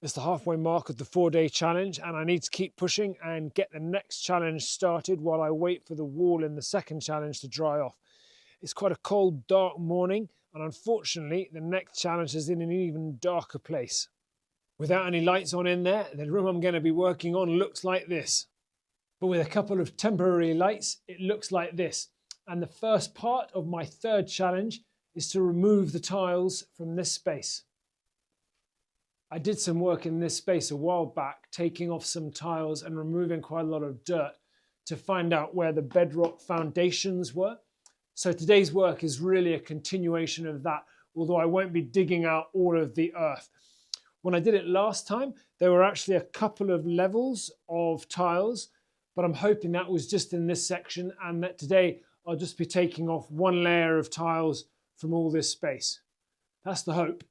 It's the halfway mark of the 4-day challenge, and I need to keep pushing and get the next challenge started while I wait for the wall in the second challenge to dry off. It's quite a cold, dark morning, and unfortunately, the next challenge is in an even darker place. Without any lights on in there, the room I'm going to be working on looks like this. But with a couple of temporary lights, it looks like this. And the first part of my third challenge is to remove the tiles from this space. I did some work in this space a while back, taking off some tiles and removing quite a lot of dirt to find out where the bedrock foundations were. So today's work is really a continuation of that, although I won't be digging out all of the earth. When I did it last time, there were actually a couple of levels of tiles, but I'm hoping that was just in this section and that today I'll just be taking off one layer of tiles from all this space. That's the hope.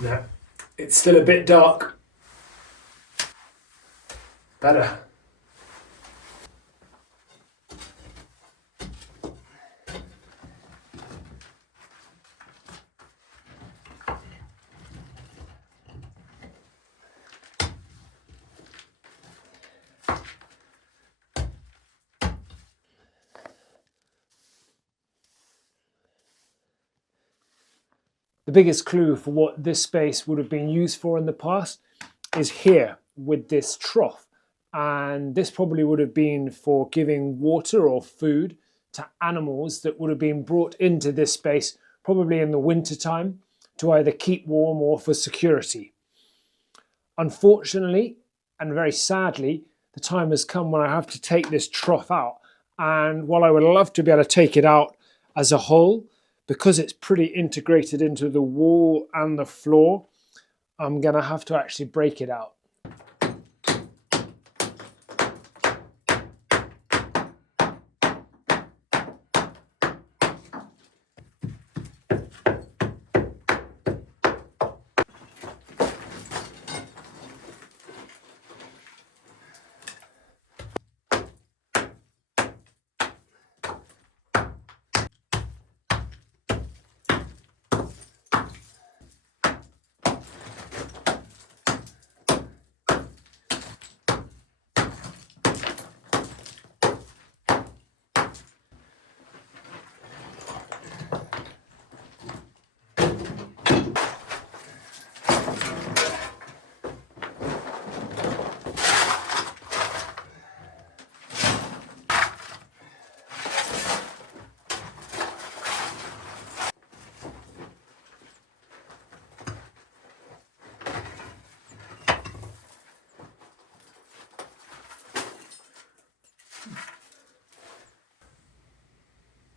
No, it's still a bit dark. Better. The biggest clue for what this space would have been used for in the past is here with this trough. And this probably would have been for giving water or food to animals that would have been brought into this space, probably in the winter time, to either keep warm or for security. Unfortunately, and very sadly, the time has come when I have to take this trough out. And while I would love to be able to take it out as a whole, because it's pretty integrated into the wall and the floor, I'm going to have to actually break it out.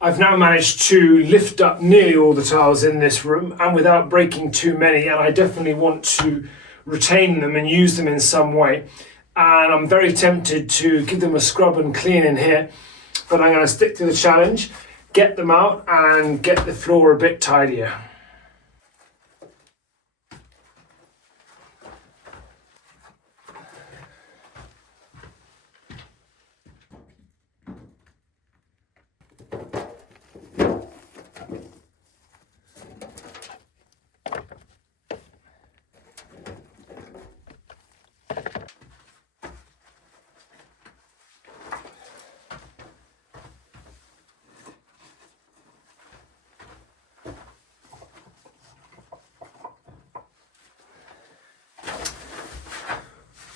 I've now managed to lift up nearly all the tiles in this room and without breaking too many, and I definitely want to retain them and use them in some way. And I'm very tempted to give them a scrub and clean in here, but I'm going to stick to the challenge, get them out and get the floor a bit tidier.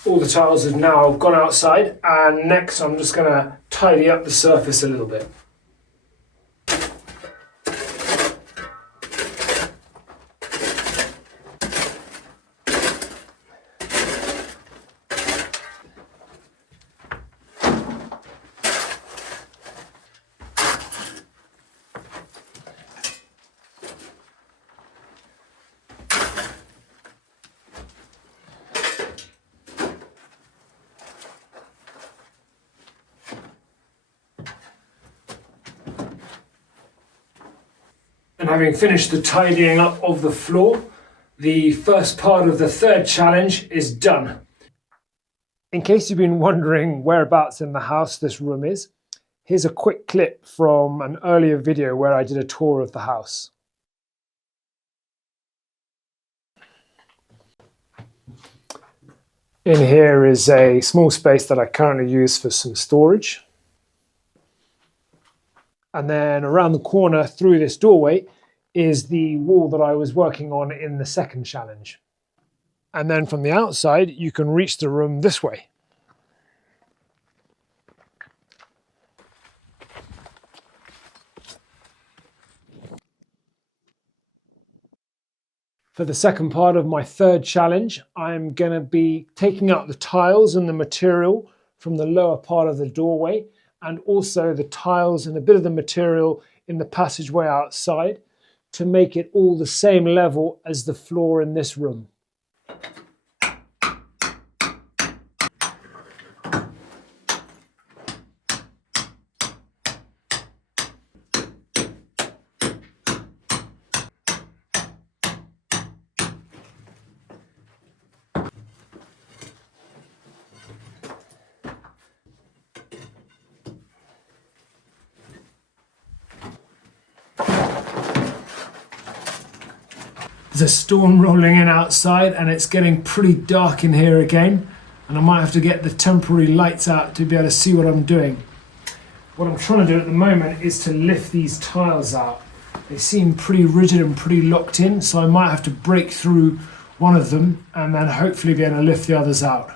All the tiles have now gone outside, and next I'm just going to tidy up the surface a little bit. And having finished the tidying up of the floor, the first part of the third challenge is done. In case you've been wondering whereabouts in the house this room is, here's a quick clip from an earlier video where I did a tour of the house. In here is a small space that I currently use for some storage. And then around the corner through this doorway is the wall that I was working on in the second challenge. And then from the outside, you can reach the room this way. For the second part of my third challenge, I'm going to be taking out the tiles and the material from the lower part of the doorway, and also the tiles and a bit of the material in the passageway outside to make it all the same level as the floor in this room. There's a storm rolling in outside and it's getting pretty dark in here again, and I might have to get the temporary lights out to be able to see what I'm doing. What I'm trying to do at the moment is to lift these tiles out. They seem pretty rigid and pretty locked in, so I might have to break through one of them and then hopefully be able to lift the others out.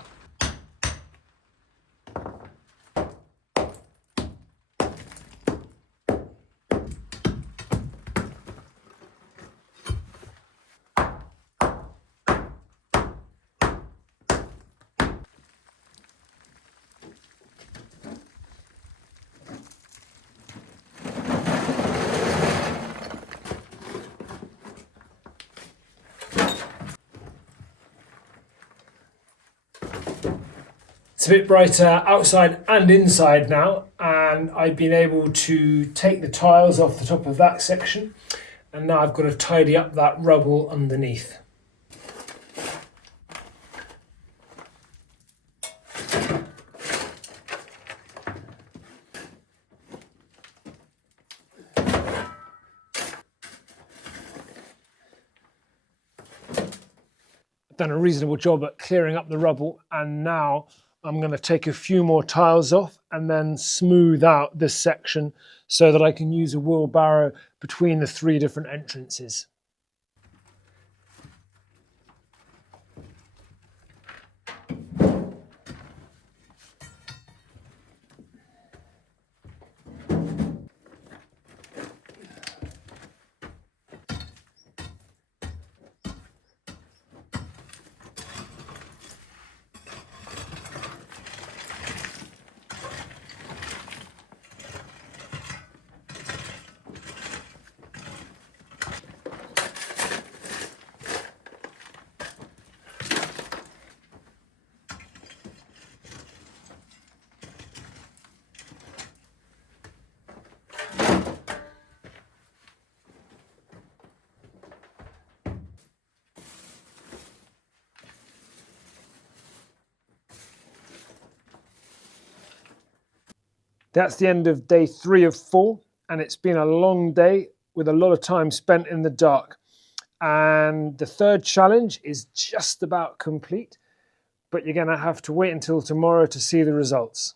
It's a bit brighter outside and inside now, and I've been able to take the tiles off the top of that section, and now I've got to tidy up that rubble underneath. I've done a reasonable job at clearing up the rubble, and now I'm going to take a few more tiles off and then smooth out this section so that I can use a wheelbarrow between the three different entrances. That's the end of day 3 of 4, and it's been a long day with a lot of time spent in the dark. And the third challenge is just about complete, but you're going to have to wait until tomorrow to see the results.